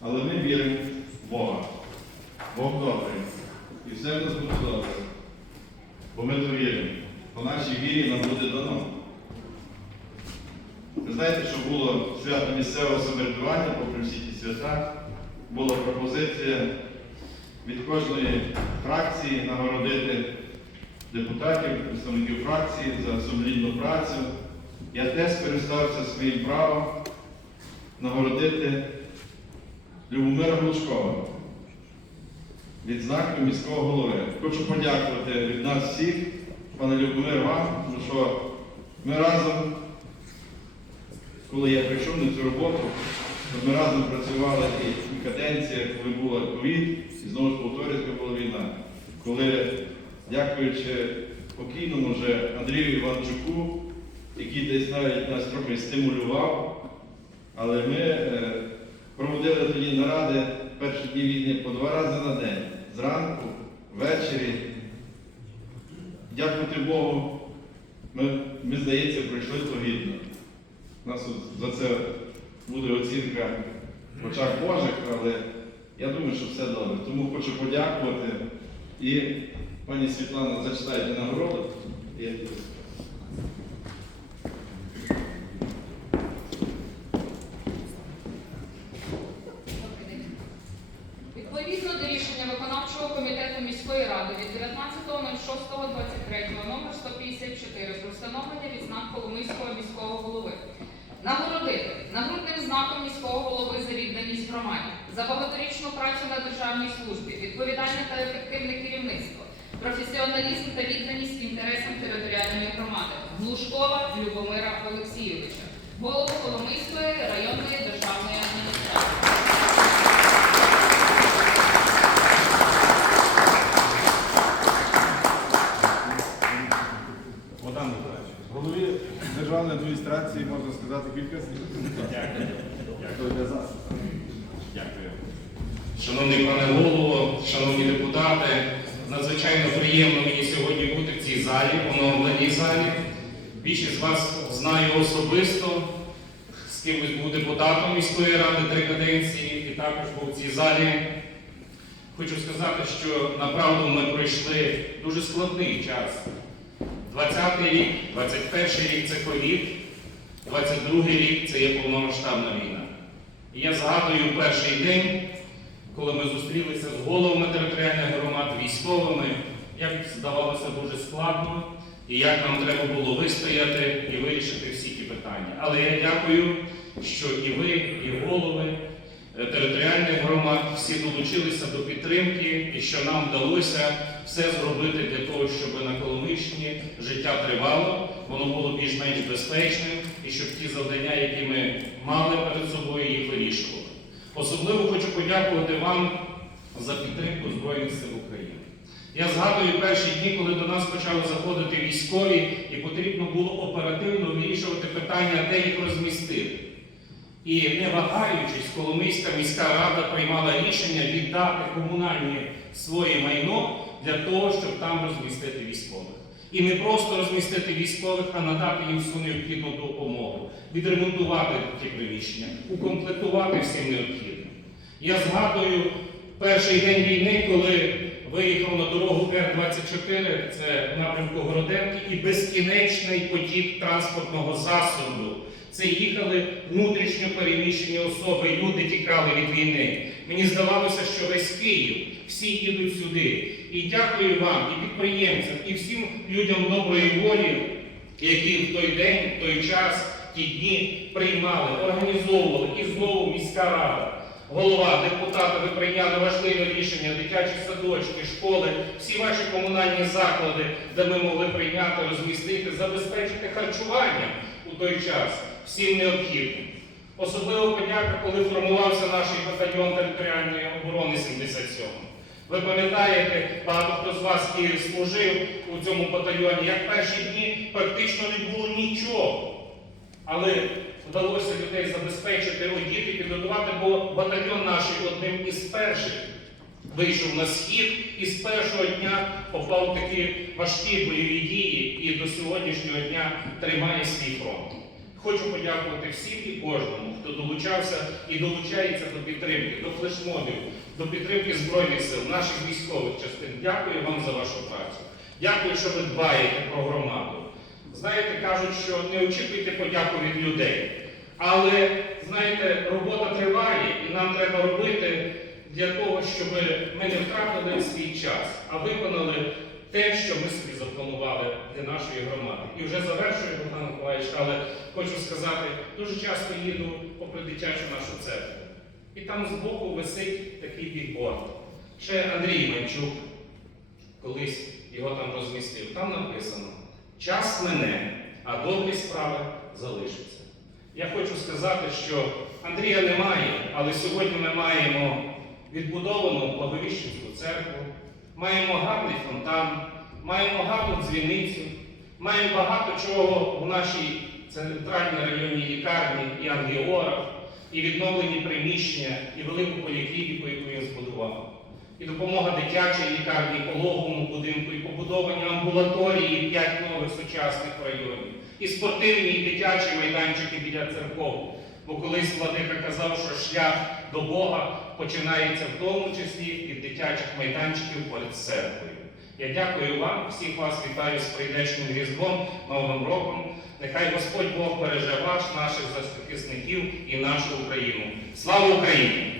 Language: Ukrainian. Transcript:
Але ми віримо в Бога. Бог добрий. І все в нас буде добре. Бо ми довіримо. По нашій вірі нам буде дано. Ви знаєте, що було свято місцевого самоврядування, попри всі ті свята, була пропозиція від кожної фракції нагородити депутатів, представників фракції за сумлінну працю. Я теж скористався своїм правом нагородити Любомира Глушкова відзнакою міського голови. Хочу подякувати від нас всіх, пане Любомир, вам, тому що ми разом, коли я прийшов на цю роботу, ми разом працювали і каденціях, коли була ковід, і знову ж повторюється, коли була війна. Коли, дякуючи покійному вже Андрію Іванчуку, який десь навіть нас трохи стимулював, але ми е, проводили тоді наради перші дні війни по два рази на день. Зранку, ввечері. Дякувати Богу, ми, ми здається, пройшли то гідно. У нас за це буде оцінка в очах Божих, але я думаю, що все добре. Тому хочу подякувати. І пані Світлана, зачитайте нагороду. Я її скажу. Відповідно до рішення виконавчого комітету міської ради від 19.06.23 номер 154 про встановлення відзнак Коломийського міського голови. Нагородити. Нагрудним знаком міського голови за відданість громаді, за багаторічну працю на державній службі, відповідальне та ефективне керівництво, професіоналізм та відданість інтересам територіальної громади. Глушкова Любомира Олексійовича, державної можна сказати кілька слів. Дякую. Дякую. Шановний пане голово, шановні депутати, надзвичайно приємно мені сьогодні бути в цій залі, оновленій залі. Більшість з вас знаю особисто, з кимось був депутатом міської ради три каденції і також був в цій залі. Хочу сказати, що направду ми пройшли дуже складний час. 20-й рік, 21-й рік це ковід, 22-й рік це є повномасштабна війна. І я згадую перший день, коли ми зустрілися з головами територіальних громад, військовими, як здавалося дуже складно, і як нам треба було вистояти і вирішити всі ті питання. Але я дякую, що і ви, і голови територіальних громад всі долучилися до підтримки і що нам вдалося все зробити для того, щоб на Коломийщині життя тривало, воно було більш-менш безпечним і щоб ті завдання, які ми мали перед собою, їх вирішували. Особливо хочу подякувати вам за підтримку Збройних сил України. Я згадую перші дні, коли до нас почали заходити військові, і потрібно було оперативно вирішувати питання, де їх розмістити. І не вагаючись, Коломийська міська рада приймала рішення віддати комунальне своє майно для того, щоб там розмістити військових. І не просто розмістити військових, а надати їм всю необхідну допомогу, відремонтувати ті приміщення, укомплектувати всім необхідним. Я згадую перший день війни, коли виїхав на дорогу Р-24, це напрямку Городенки, і безкінечний потік транспортного засобу. Це їхали внутрішньо переміщені особи, люди тікали від війни. Мені здавалося, що весь Київ, всі їдуть сюди. І дякую вам, і підприємцям, і всім людям доброї волі, які в той день, в той час, ті дні приймали, організовували і знову міська рада. Голова, депутати, ви прийняли важливе рішення, дитячі садочки, школи, всі ваші комунальні заклади, де ми могли прийняти, розмістити, забезпечити харчування у той час всім необхідним. Особливо подяка, коли формувався наш батальйон територіальної оборони 77. Ви пам'ятаєте, багато хто з вас і служив у цьому батальйоні, як перші дні практично не було нічого. Але вдалося людей забезпечити, одіти, підготувати, бо батальйон наш одним із перших вийшов на схід і з першого дня попав такі важкі бойові дії і до сьогоднішнього дня тримає свій фронт. Хочу подякувати всім і кожному, хто долучався і долучається до підтримки, до флешмобів, до підтримки Збройних сил, наших військових частин. Дякую вам за вашу працю. Дякую, що ви дбаєте про громаду. Знаєте, кажуть, що не очікуйте подяку від людей. Але, знаєте, робота триває, і нам треба робити для того, щоб ми не втратили свій час, а виконали те, що ми собі запланували для нашої громади. І вже завершую, Богдан Миколаївич, але хочу сказати, дуже часто їду попри дитячу нашу церкву. І там збоку висить такий бікборд. Ще Андрій Манчук колись його там розмістив. Там написано: час мене, а добрі справи залишаться. Я хочу сказати, що Андрія немає, але сьогодні ми маємо відбудовану Благовіщенську церкву, маємо гарний фонтан, маємо гарну дзвіницю, маємо багато чого в нашій центральній районній лікарні і ангіограф, і відновлені приміщення, і велику поліклініку, яку він збудував. І допомога дитячій лікарні, пологовому будинку, і побудовані амбулаторії, п'ять нових сучасних в районі, і спортивні, і дитячі майданчики біля церков. Бо колись владика казав, що шлях до Бога починається в тому числі від дитячих майданчиків поряд з церквою. Я дякую вам, всіх вас вітаю з прийдешнім Різдвом, Новим роком. Нехай Господь Бог береже вас, наших захисників і нашу Україну. Слава Україні!